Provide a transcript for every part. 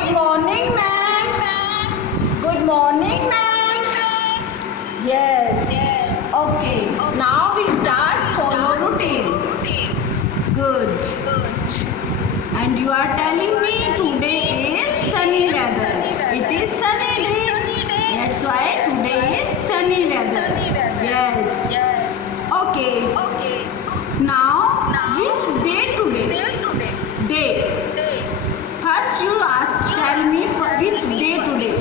Good morning, ma'am. Good morning, ma'am. Yes. Okay. Now we start follow routine. Good. And you are telling me today is sunny weather. It is sunny day. That's why today is sunny weather. Yes. Okay. Now which day today? Day. First you tell me for which day today.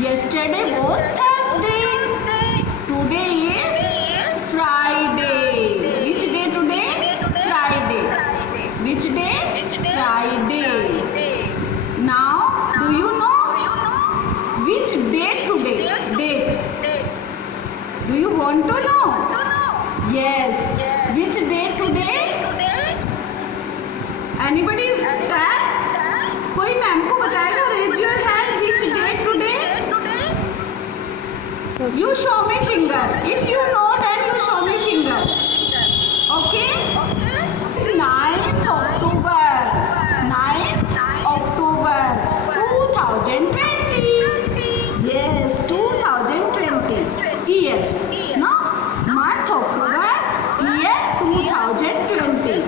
Yesterday was Thursday. Today is Friday. Which day today? Friday. Which day? Friday. Now do you know which date today? Date. Do you want to know? Yes. Which date today? Anybody tell? कोई ma'am को बताएगा? Raise your hand. Which date today? You show me finger. If you know, then you show me finger. Okay? It's 9th October. 9th October 2020. Yes, 2020. Year. No? Month October. Year 2020.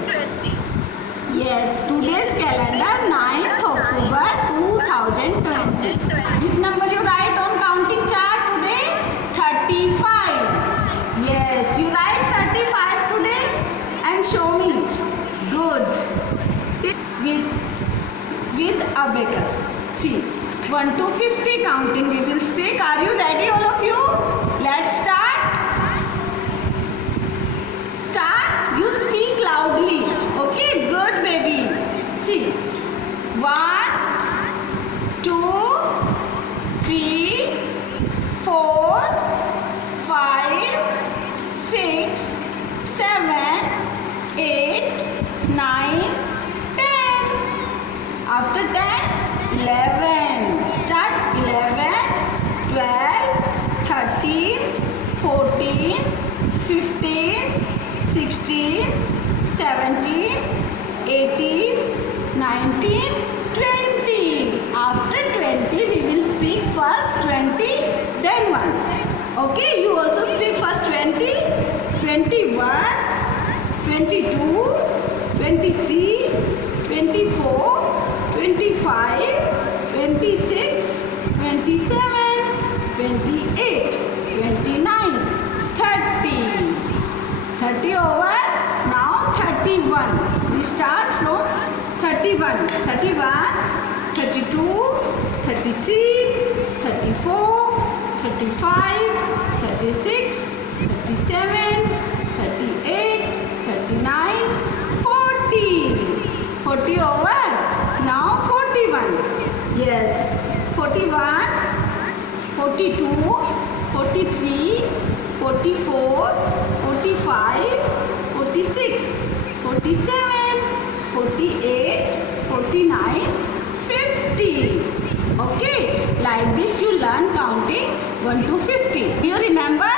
Yes, today's calendar 9th October 2020. Which number you write on counting chart today? 35. Yes, you write 35 today and show me. Good. With abacus. See, 1 to 50 counting we will speak. Are you ready all of you? Let's start. You speak loudly. Okay, good baby. See, 1, 2, 3, 4, 5, 6, 7, 8, 9, 10. After that, 11. Start 11, 12, 13, 14, 15, 16, 17, 18, 19, 20. After 20, we will speak first 20, then 1. Okay, you also speak first 20, 21, 22, 23, 24, 25, 26, 27, 28, 29, 30. 30 over. Now 31. We start from 31. 31, 32, 33, 34, 35, 36, 37, 38, 39, 40. 40 over. Now 41. Yes. 41, 42, 43, 44, 45, 46, 47, 48, 49, 50. Okay, like this you learn counting 1 to 50. Do you remember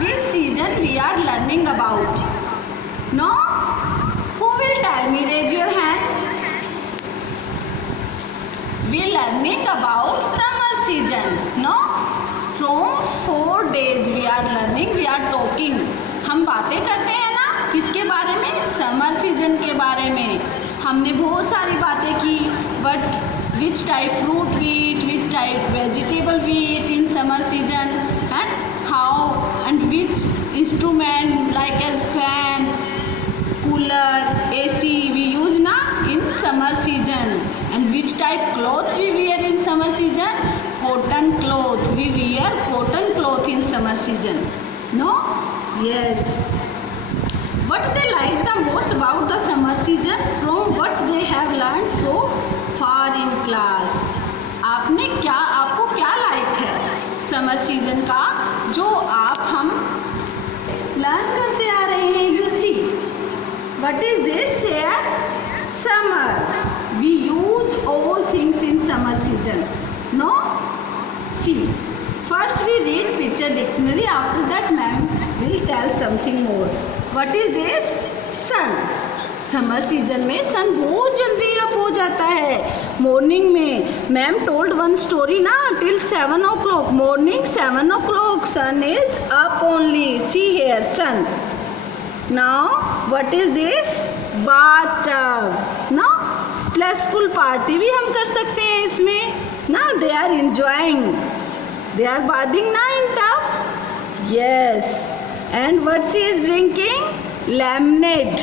which season we are learning about? No? Who will tell me? Raise your hand. We are learning about summer season. No? From 4 days we are learning, we are talking. हम बातें करते हैं ना किसके बारे में? Summer season के बारे में. हमने बहुत सारी बातें की. But which type fruit we eat, which type vegetable we eat in summer season, and how and which instrument like as fan, cooler, AC we use ना in summer season. And which type cloth we wear in summer season? Cotton cloth. We wear cotton cloth in summer season. No? Yes. What they like the most about the summer season from what they have learned so far in class. आपको क्या like है summer season का जो हम learn करते आ रहे हैं? You see. What is this here? Summer. We use all things in summer season. No? See. First we read picture dictionary. After that ma'am will tell something more. What is this? Sun. Summer season में सन बहुत जल्दी up हो जाता है। Morning में ma'am told one story ना till 7 o'clock, morning 7 o'clock sun is up only. See here sun. Now what is this? Bathtub. ना splashful party भी हम कर सकते हैं इसमें ना। They are enjoying, they are bathing ना in tub. Yes. And what she is drinking? lemonade.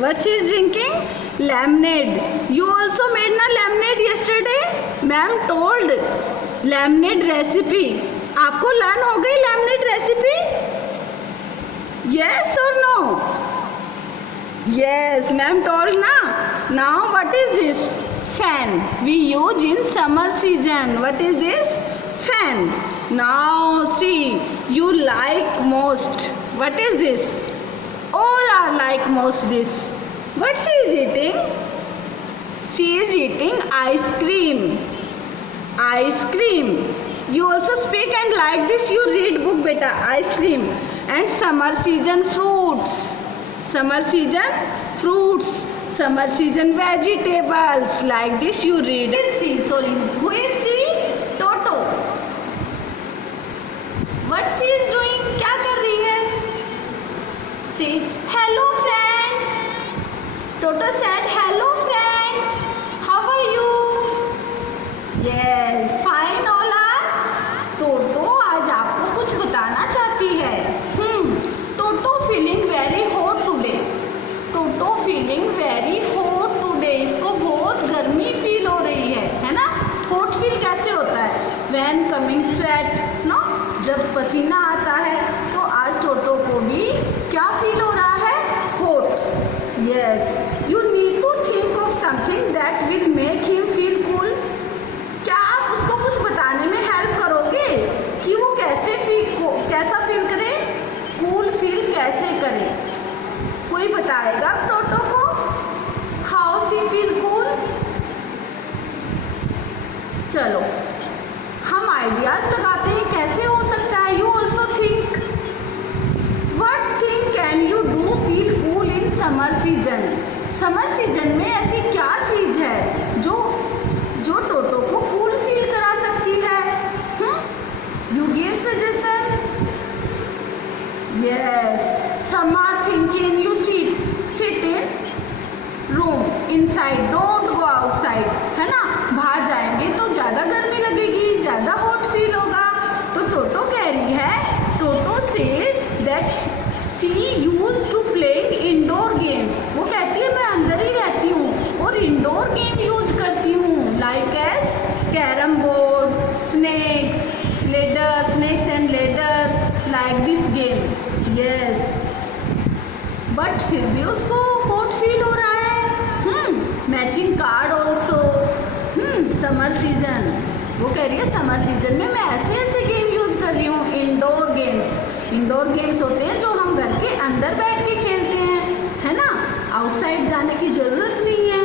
What she is drinking? Lemonade. You also made na lemonade yesterday? Ma'am told lemonade recipe. आपको learn हो गई lemonade recipe? Yes or no? Yes, ma'am told na. Now what is this? Fan. We use in summer season. What is this? Fan. Now see, you like most. What is this? All are like most this. What she is eating? She is eating ice cream. Ice cream. You also speak and like this you read book beta. Ice cream. And summer season fruits. Summer season fruits. Summer season vegetables. Like this you read. Who is she? Sorry. Who is she? Toto. What she is doing? क्या कर रही है? Say hello friends. Toto said hello friends. How are you? Yes, fine all are. Toto आज आपको कुछ बताना चाहती है। Toto feeling very hot today. Toto feeling very hot today. इसको बहुत गर्मी फील हो रही है ना। hot feel कैसे होता है? When coming sweat, no? जब पसीना आता है तो आज टोटो को भी क्या फील हो रहा है? Hot. Yes, you need to think of something that will make him feel cool. क्या आप उसको कुछ बताने में हेल्प करोगे कि वो कैसा फील करे? कूल फील कैसे करे? कोई बताएगा टोटो को हाउ शी फील कूल? चलो हम आइडियाज लगाते हैं कैसे हो सकता है। You also think what thing can you do feel cool in summer season. Summer season में ऐसी क्या चीज है जो टोटो को कूल फील करा सकती है? You give suggestion. Yes, some are thinking you sit in room inside, don't go outside, है ना। बाहर जाएंगे तो ज़्यादा गर्मी लगेगी, ज़्यादा हॉट फील होगा। तो टोटो कह रही है, टोटो से that she use to playing indoor games. वो कहती है मैं अंदर ही रहती हूँ और इंडोर गेम यूज करती हूँ like as carrom board, snakes and ladders, like this game. Yes, but फिर भी उसको हॉट फील हो रहा है। Matching card also. Summer season, वो कह रही है समर सीजन में मैं ऐसे गेम यूज कर रही हूँ। इंडोर गेम्स होते हैं जो हम घर के अंदर बैठ के खेलते हैं, है ना। आउटसाइड जाने की जरूरत नहीं है।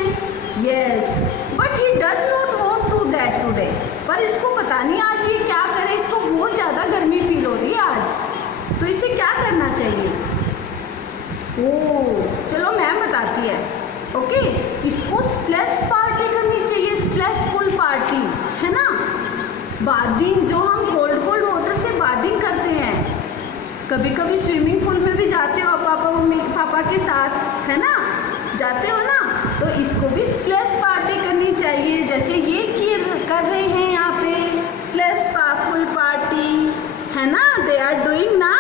Yes, but he does not want to that today. पर इसको पता नहीं आज ये क्या करे, इसको बहुत ज़्यादा गर्मी फील हो रही है आज। तो इसे क्या करना चाहिए? ओह चलो मैम बताती है। ओके, इसको स्प्लैश पार्टी करनी चाहिए, स्प्लैश पूल पार्टी, है ना। बाथिंग, जो हम कोल्ड वाटर से बाथिंग करते हैं, कभी कभी स्विमिंग पूल में भी जाते हो पापा के साथ, है ना, जाते हो ना। तो इसको भी स्प्लैश पार्टी करनी चाहिए, जैसे ये कर रहे हैं यहाँ पे स्प्लैश पूल पार्टी, है ना। दे आर डूइंग ना।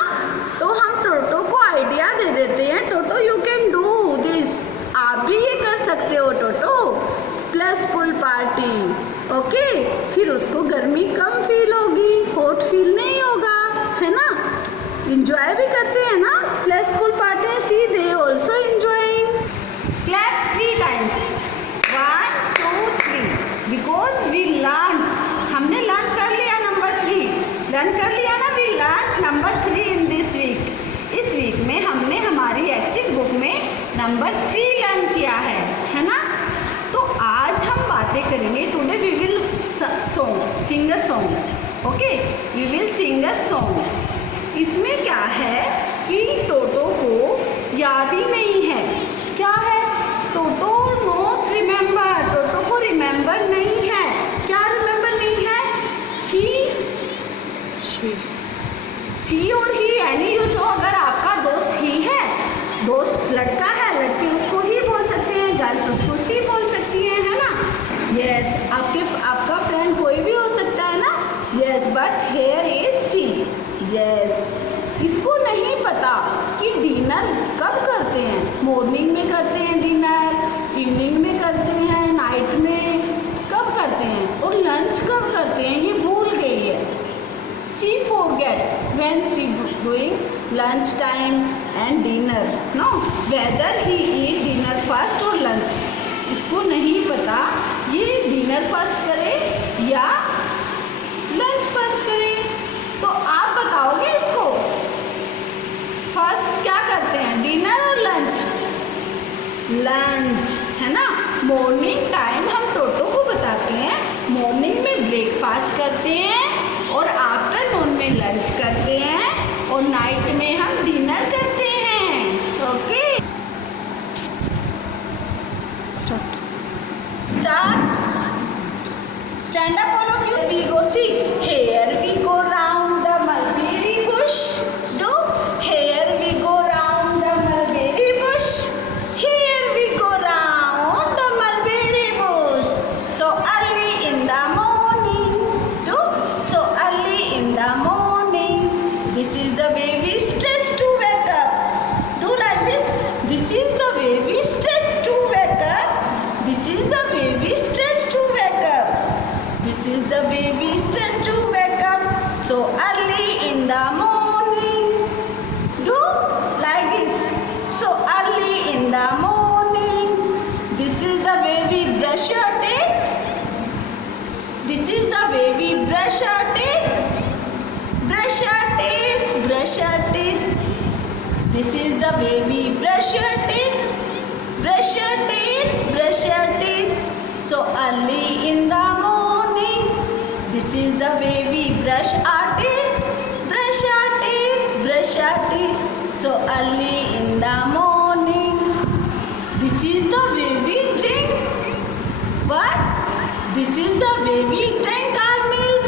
तो हम टोटो को आइडिया दे देते हैं, टोटो यू कैन डू दिस। आप भी ये कर सकते हो टोटो, स्प्लैश पूल पार्टी। ओके, फिर उसको गर्मी कम फील होगी, हॉट फील नहीं होगा, है ना। इंजॉय भी करते हैं ना splash pool party. See they also enjoying. Clap 3 times, 1 2 3, because we learn. हमने लर्न कर लिया नंबर 3, लर्न कर लिया ना। We learn number 3 in this week. इस वीक में हमने हमारी एक्सेल बुक में नंबर 3 लर्न किया है ना। तो आज हम बातें करेंगे। Today we will sing a song. Okay, we will sing a song. इसमें क्या है कि टोटो को याद ही नहीं है, क्या है रिमेंबर नहीं है। क्या रिमेंबर नहीं है? ही, शी और ही, यानी यू तो अगर आपका दोस्त ही है, दोस्त लड़का है, लड़की उसको ही बोल सकते हैं, गर्ल्स उसको सी बोल सकती है ना? यस, आपका फ्रेंड कोई भी हो सकता है ना? Yes, but here is C. Yes, इसको नहीं पता कि डिनर कब करते हैं। मॉर्निंग में करते हैं डिनर, इवनिंग में करते हैं, नाइट में कब करते हैं, और लंच कब करते हैं, ये भूल गई है। She forget when she doing lunch time and dinner. No, whether he eat dinner first or lunch. इसको नहीं पता ये डिनर फर्स्ट करे या लंच फर्स्ट करे। तो आप बताओगे इसको फर्स्ट क्या करते हैं, डिनर और लंच? लंच, है ना? मॉर्निंग टाइम हम टोटो को बताते हैं, मॉर्निंग में ब्रेकफास्ट करते हैं और आफ्टरनून में लंच करते हैं और नाइट में हम डिनर करते हैं। Okay, start. Stand up all of you. We go see. Here we go round the mulberry bush. Do. Here we go round the mulberry bush. Here we go round the mulberry bush. So early in the morning. Do. So early in the morning. This is the way we stretch to wake up. Do like this. This is the way we stretch to wake up. This is the way we stretch to wake up. This is the way we stretch to wake up. So early in the morning. Do like this. So early in the morning. This is the way we brush our teeth. This is the way we brush our teeth. Brush our teeth. Brush our teeth. This is the way we brush your teeth. Brush your teeth. Brush your teeth. So early in the morning. This is the way we brush our teeth. Brush our teeth. Brush our teeth. So early in the morning. This is the way we drink. What? This is the way we drink our milk.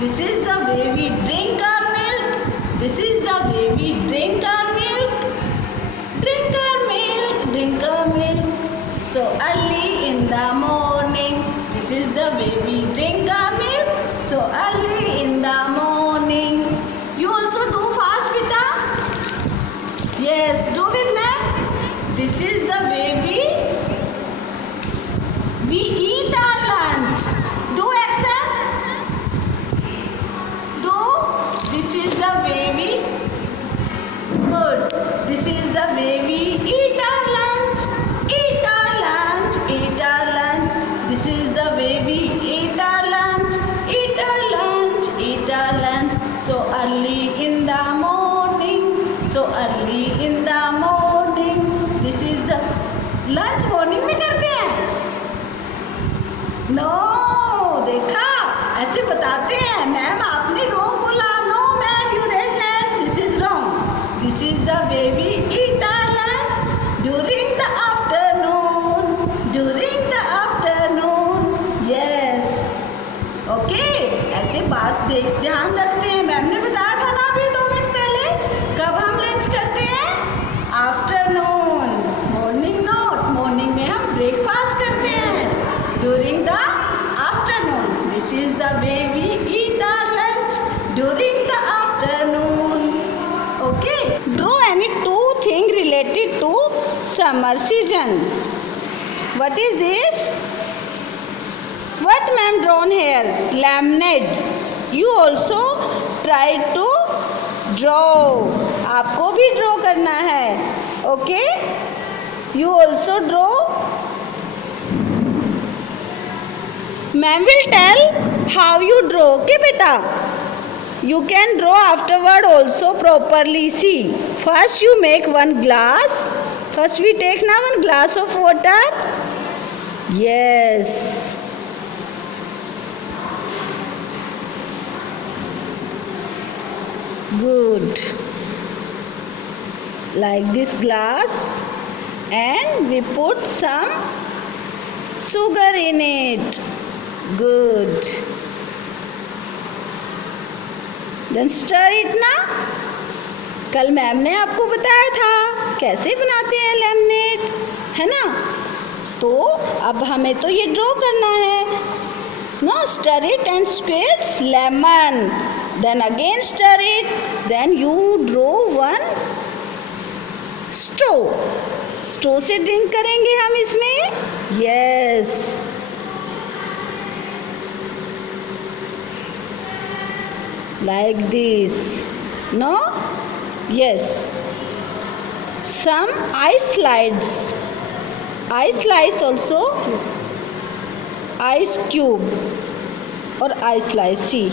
This is the way we drink our milk. This is the way we drink our milk. Drink our milk. Drink our milk. So early in the morning. This is the way we drink our milk. So early in the morning. You also do fast, beta. Yes, do with me. This is the way we eat our lunch. Do action. Do. This is the way we. Good. This is the way we eat our lunch. Eat our lunch. Eat our lunch. This is the way we eat our lunch. Eat our lunch. Eat our lunch. So early in the morning. So early in the morning. This is the lunch morning में करते हैं। No, देखा, ऐसे बताते हैं। Ma'am आपने wrong बोला। No ma'am, you raise hand. This is wrong. This is the way we eat our lunch during the afternoon. During the afternoon. Yes, okay, ऐसे बात ध्यान रखते हैं। मैम ने बताया था ना अभी 2 मिनट पहले कब हम लंच करते हैं। आफ्टरनून। मॉर्निंग नोट, मॉर्निंग में हम ब्रेकफास्ट करते हैं। During the afternoon. This is the way we eat our lunch during the afternoon. Okay. Draw any 2 things related to summer season. What is this? What ma'am drawn here? Lemonade. You also try to draw. आपको भी draw करना है. Okay. You also draw. Ma'am will tell how you draw. Okay beta, you can draw afterward also properly. See, first you make one glass. First we take now one glass of water. Yes, good. Like this glass, and we put some sugar in it. Good. Then stir it ना. कल ma'am ने आपको बताया था कैसे बनाते हैं lemonade, है ना? तो अब हमें तो ये ड्रॉ करना है ना. Stir it and squeeze lemon. Then again stir it. Then you draw one straw. Straw से ड्रिंक करेंगे हम इसमें. Yes. Like this. No? Yes. Some ice slides. Ice slice also. Ice cube or ice slice. See.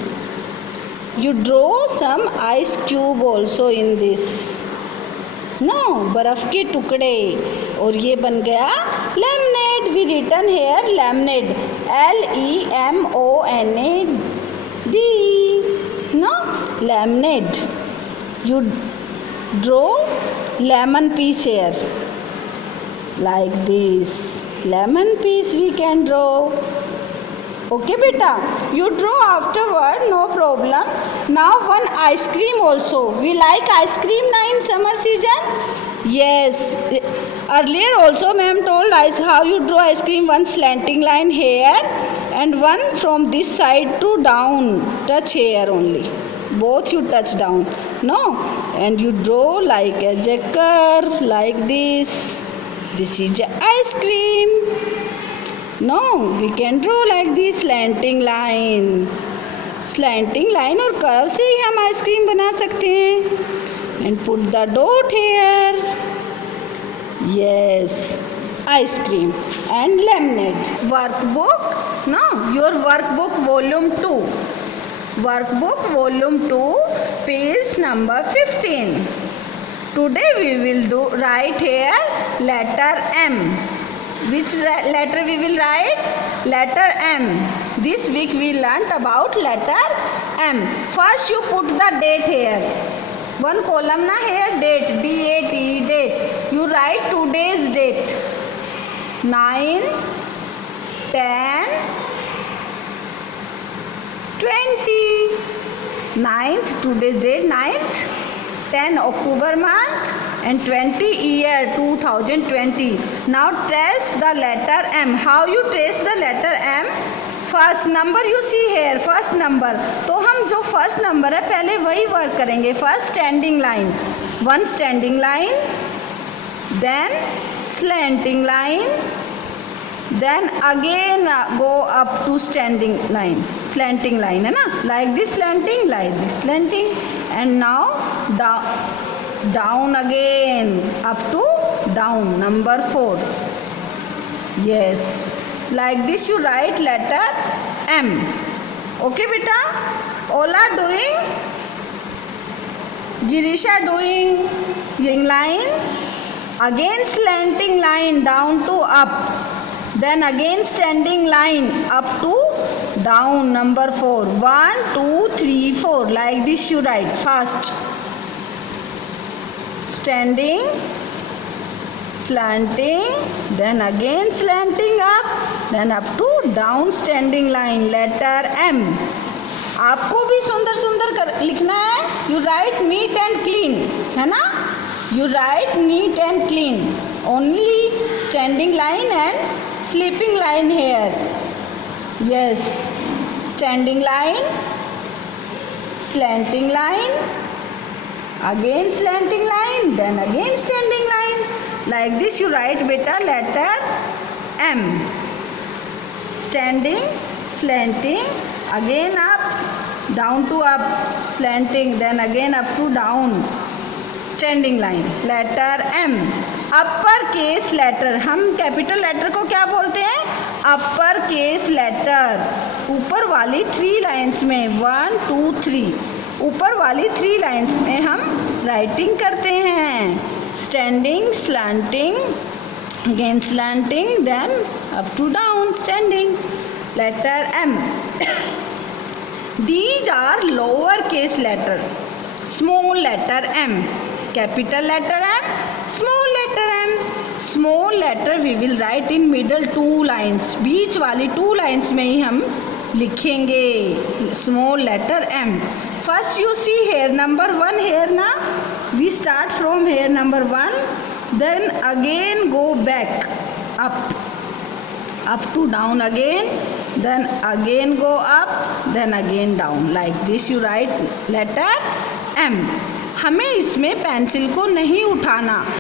You draw some ice cube also in this. No, बर्फ के टुकड़े. और ये बन गया lemonade. We written here lemonade. Lemonade. No, lemonade. You draw lemon piece here. Like this. Lemon piece we can draw. Okay, beta. You draw afterward, no problem. Now one ice cream also. We like ice cream now in summer season. Yes. Earlier also ma'am told us how you draw ice cream. One slanting line here and one from this side to down. Touch here only. Both you touch down. No. And you draw like a curve like this. This is ice cream. No, we can draw like this slanting line. Slanting line और curve से ही हम ice cream बना सकते हैं. And put the dot here. Yes, ice cream and lemonade. Workbook, no, your workbook volume 2. Workbook volume 2, page number 15. Today we will write here letter M. Which letter we will write? Letter M. This week we learnt about letter M. First you put the date here. One column na here, date, D-A-T, date. You write today's date. 9, 10, 20. 9th, today's date 9th, 10 October month and 20 year 2020. Now trace the letter M. How you trace the letter M? First number you see here. First number तो हम जो first number है पहले वही work करेंगे. First standing line, one standing line, then slanting line, then again go up to standing line. Slanting line है ना, like this slanting, like this slanting, and now down again up to down. Number 4. yes, like this you write letter M. Okay beta, all are doing. Girisha doing line, again slanting line down to up, then again standing line up to down. Number 4. 1 2 3 4 like this you write fast. Standing, slanting, then again slanting up, then up to down standing line. Letter M. आपको भी सुंदर सुंदर लिखना है. You write neat and clean, है ना? You write neat and clean. Only standing line and sleeping line here. Yes, standing line, slanting line, again slanting line, then again standing line. Like this you write beta letter M. Standing, slanting, again up, down to up, slanting, then again up to down, standing line. Letter M. Upper case letter. हम capital letter को क्या बोलते हैं? Upper case letter. ऊपर वाली 3 lines में 1 2 3, ऊपर वाली 3 लाइन्स में हम राइटिंग करते हैं. Standing, slanting, again slanting, then up to down, standing. Letter M. These are lower case letter. Small letter M, capital letter M, small letter M. Small letter we will write in middle 2 lines, बीच वाली 2 lines में ही हम लिखेंगे small letter M. First you see here number 1 here ना, we start from here number 1, then again go back up to down again, then again go up, then again down. Like this you write letter M. हमें इसमें pencil को नहीं उठाना.